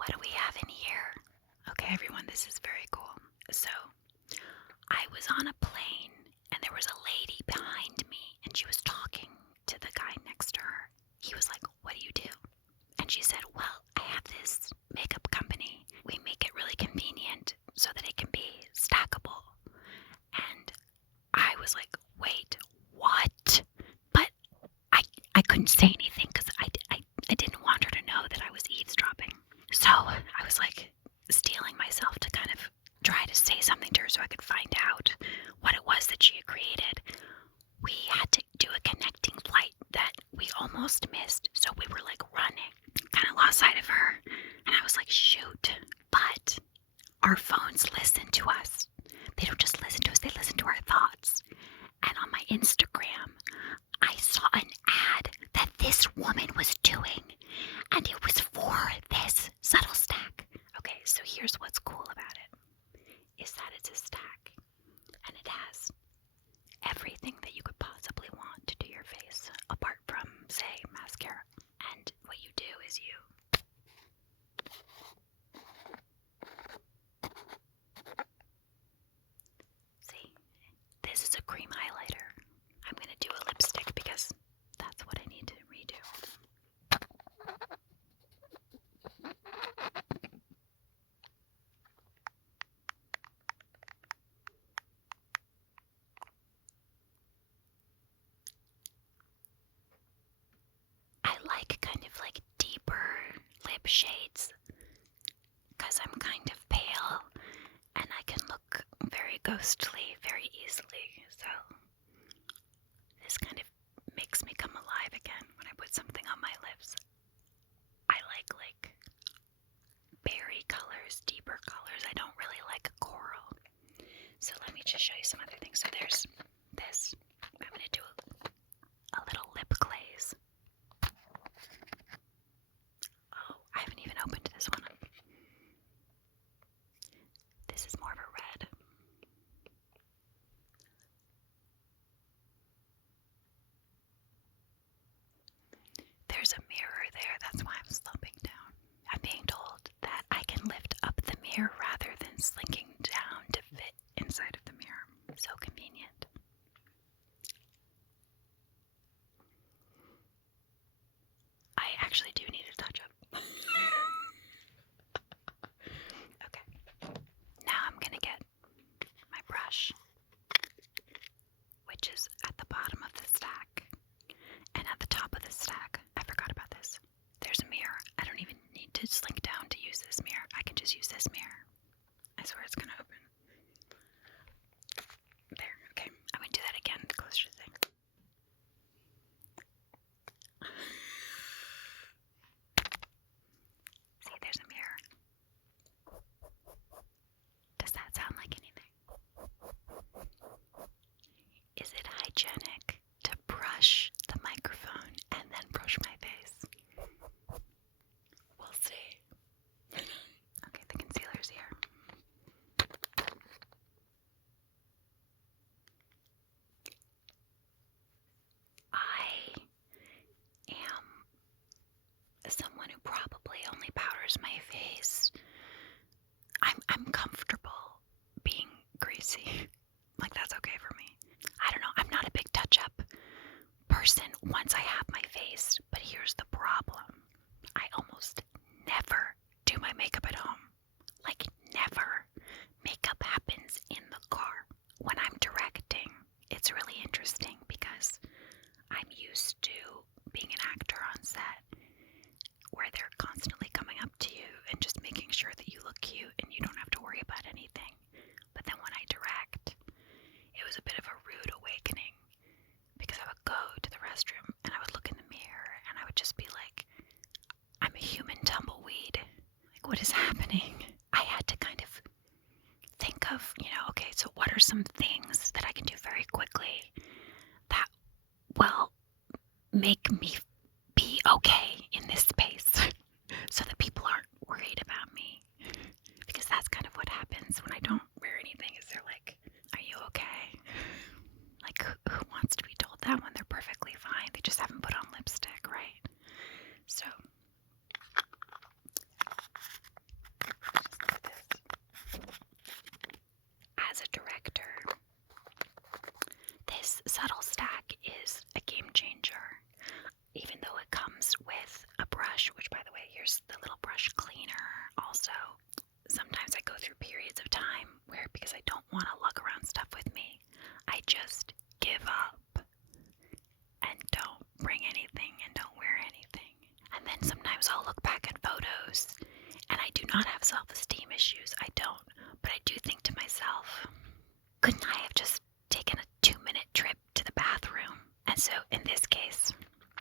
what do we have in here? Okay, everyone, this is very cool. So, I was on a plane and there was a lady behind me and she was talking to the guy next to her. He was like, "What do you do?" And she said, "Well, I have this makeup company. We make it really convenient so that it can be stackable." And I was like, "Wait, what?" But I couldn't say anything because I didn't want her to know that I was eavesdropping. So I was like steeling myself to kind of try to say something to her so I could find out what it was that she had created. We had to do a connecting flight that we almost missed, so we were like running, kind of lost sight of her, and I was like, shoot. But our phones listen to us. They don't just listen to us, they listen to our thoughts. And on my Instagram, I saw an ad that this woman was doing, and it was for this subtle stack. Okay, so here's what's cool about it, is that it's a stack, and it has everything that you could possibly want to do your face, apart from, say, mascara. And what you do is see, this is a cream highlighter. I'm going to do a lipstick because that's what I need to redo. I like kind of like deeper lip shades because I'm kind of pale and I can look very ghostly very easily. So this kind of makes me come alive again when I put something on my lips. I like berry colors, deeper colors. I don't really like coral. So let me just show you some other things. So there's this. I'm going to do a little lip glaze. Oh, I haven't even opened this one. This is more of a red. There's a mirror there, that's why I'm slumping down. I'm being told that I can lift up the mirror rather than slinking down to fit inside of the mirror. So convenient. I actually do need a touch up. Okay. Now I'm gonna get my brush, which is at the bottom of the stack. And at the top of the stack, I forgot about this, there's a mirror. I don't even need to slink down to use this mirror. I can just use this mirror. I swear it's gonna open. There, okay. I'm gonna do that again, closer to the thing. See, there's a mirror. Does that sound like anything? Is it hygienic to brush the microphone and then brush my face? We'll see. Okay, the concealer's here. I am someone who probably only powders my face. I'm comfortable being greasy. Like, that's okay for me. I don't know, I'm not a big touch-up person once I have my face, but here's the problem. I almost never do my makeup at home. Like, never. Makeup happens in the car. When I'm directing, it's really interesting because I'm used to being an actor on set where they're constantly coming up to you and just making sure that you look cute and you don't have to worry about anything. But then when I direct, it was a bit of a rude awakening because I would go to the restroom and I would look in the mirror and I would just be like, I'm a human tumbleweed. Like, what is happening? I had to kind of think of, okay, so what are some things that I can do very quickly that will make me be okay in this space so that people aren't worried about me? Because that's kind of what happens when I don't wear anything, is they're like, are you okay? Like, who wants to be told that when they're perfectly fine? They just haven't put on lipstick, right? So here's the little brush cleaner. Also, sometimes I go through periods of time where, because I don't want to lug around stuff with me, I just give up and don't bring anything and don't wear anything. And then sometimes I'll look back at photos and I do not have self-esteem issues. I don't. But I do think to myself, couldn't I have just taken a 2-minute trip to the bathroom? And so in this case,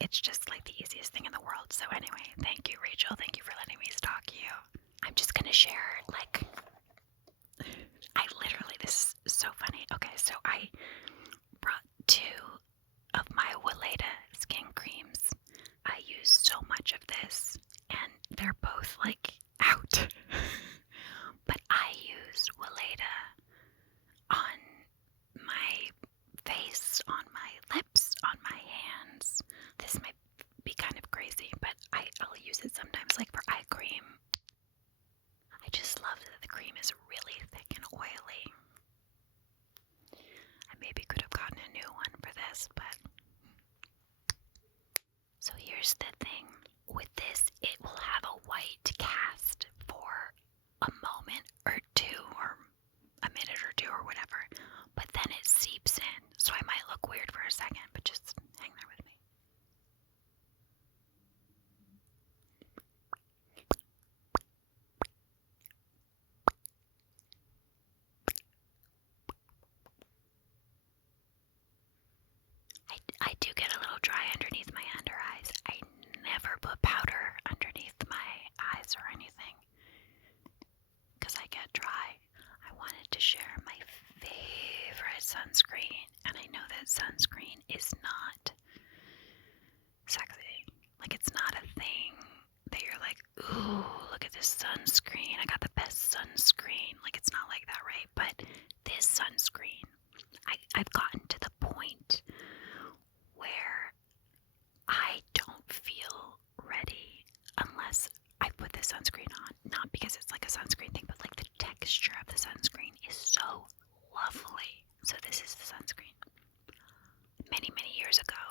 it's just like the easiest thing in the world. So anyway, thank you, Rachel. Thank you for letting me stalk you. I'm just gonna share, like, this is so funny. Okay, so I brought 2 of my Weleda skin creams. I use so much of this, and they're both, like, out. But I use Weleda on my face, on my lips, on my hands. This might be kind of crazy, but I'll use it sometimes, like, for eye cream. I just love that the cream is really thick and oily. I maybe could have gotten a new one for this, but... So here's the thing. With this, it will have a white cast for a moment or 2, or a minute or 2 or whatever, but then it seeps in. So I might look weird for a second, but just hang there with me. I do get a little dry underneath my under eyes. I never put powder underneath my eyes or anything because I get dry. I wanted to share my favorite sunscreen, and I know that sunscreen is not sexy. Like, it's not a thing that you're like, ooh, look at this sunscreen. I got the best sunscreen. Like, it's not like that, right? But this sunscreen, I've gotten to the point where I don't feel ready unless I put the sunscreen on. Not because it's like a sunscreen thing, but like the texture of the sunscreen is so lovely. So this is the sunscreen. Many, many years ago,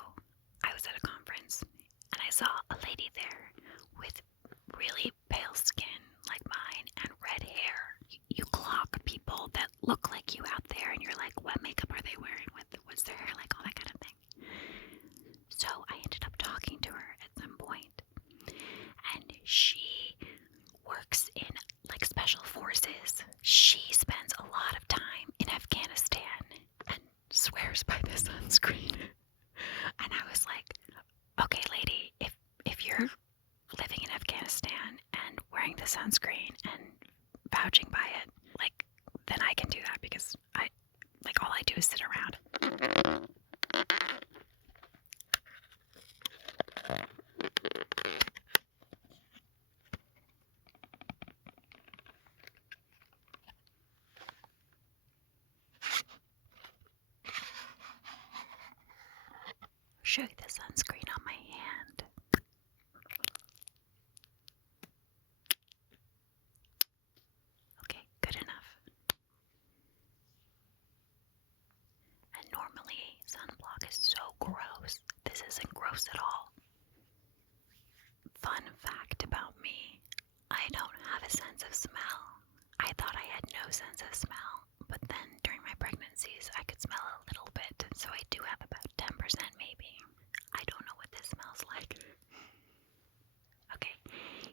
I was at a conference and I saw a lady there with really pale skin like mine and red hair. You clock people that look like you out there and you're like, what makeup are they wearing? What's their hair like? All that kind of thing. So I ended up talking to her at some point, and she works in, like, special forces. She spends a lot of time in Afghanistan and swears by the sunscreen. And I was like, okay, lady, if you're living in Afghanistan and wearing the sunscreen and vouching by it, like, then I can do that, because all I do is sit around. Show you the sunscreen on my hand. Okay, good enough. And normally, sunblock is so gross. This isn't gross at all. Fun fact about me, I don't have a sense of smell. I thought I had no sense of smell, but then during my pregnancies, I could smell a little bit, so I do have about 10% maybe. I don't know what this smells like. Okay,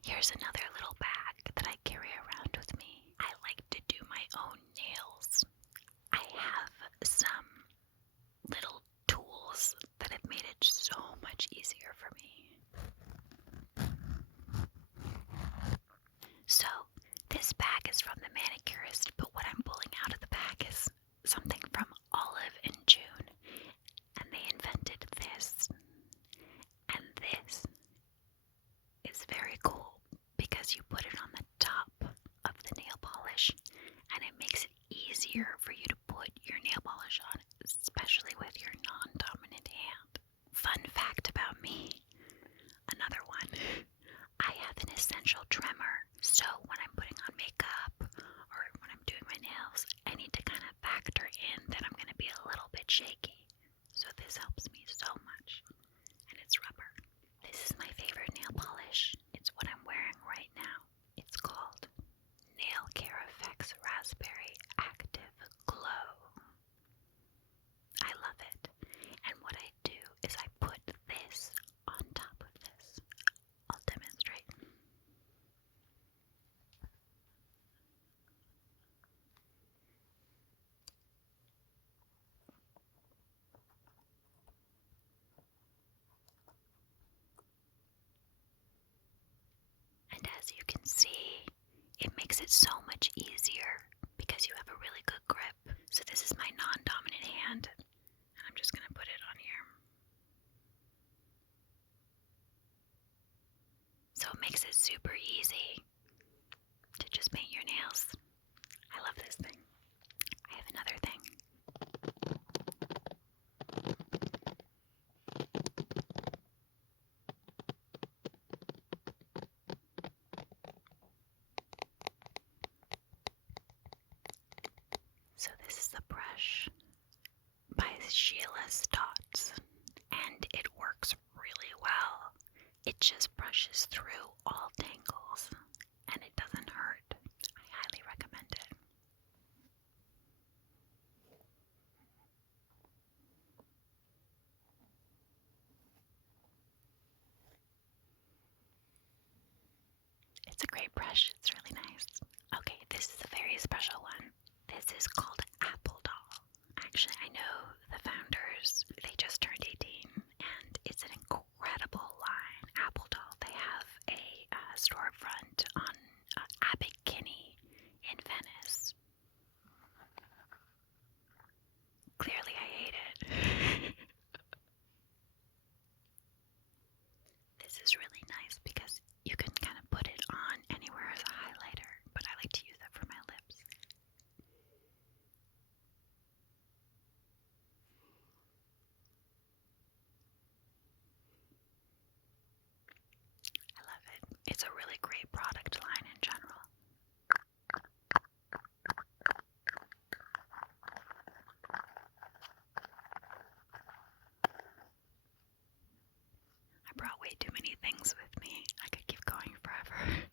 here's another little bag that I carry around with me. I like to do my own nails. I have some little tools that have made it so much easier for me. So, this bag is from the manicurist, but what I'm pulling out of the bag is something from Olive and June, and they invented this. And this is very cool because you put it on the top of the nail polish, and it makes it easier for you to put your nail polish on, especially with your non-dominant hand. Fun fact about me, another one, I have an essential tremor. So when I'm putting on makeup or when I'm doing my nails, I need to kind of factor in that I'm going to be a little bit shaky. So this helps me so much. And it's rubber. This is my favorite nail polish. It's what I'm wearing it makes it so much easier because you have a really good grip. So this is my non-dominant hand, and I'm just gonna put it on here. So it makes it super easy to just paint your nails. I love this thing. I have another thing. So this is the brush by Sheila's Dots, and it works really well. It just brushes through all tangles, and it doesn't hurt. I highly recommend it. It's a great brush. It's really nice. Okay, this is a very special one. This is called Apple Doll. Actually, I know the founders. They just turned 18, and it's an incredible line. Apple Doll. They have a storefront on Abbot Kinney in Venice. Clearly, I hate it. This is really nice because you can kind of put it on anywhere as a highlighter, but I like to use it for my lips. I love it. It's a really great product line in general. I brought way too many things with me. I could keep going forever.